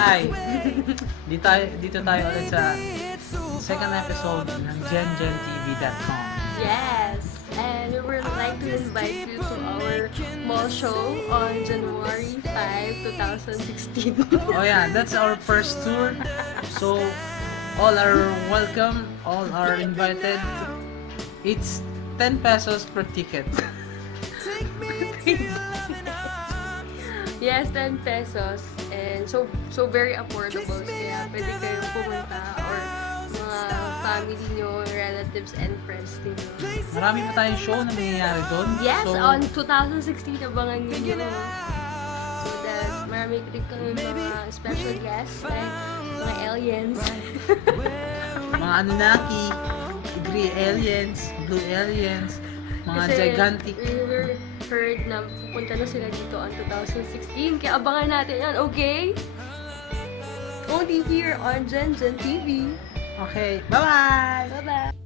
Hi! Dito tayo ulit sa second episode ng GenGenTV.com. Yes! And we would like to invite you to our mall show on January 5, 2016. Oh yeah, that's our first tour. So, all are welcome, all are invited. It's 10 pesos per ticket. Yes, 10 pesos. And so very affordable. Kaya pwede kayong pumunta or mga family nyo, relatives, and friends nyo. Marami pa tayong show na nangyayari doon. Yes, So, on 2016 abangan nyo. So that marami rin kami mga special guests like mga aliens. mga Anunnaki, grey aliens, blue aliens, mga gigantic. We were heard na pupunta na sila dito on 2016. Kaya abangan natin yan, okay? Only here on Gen Gen TV. Okay, bye-bye! Bye-bye!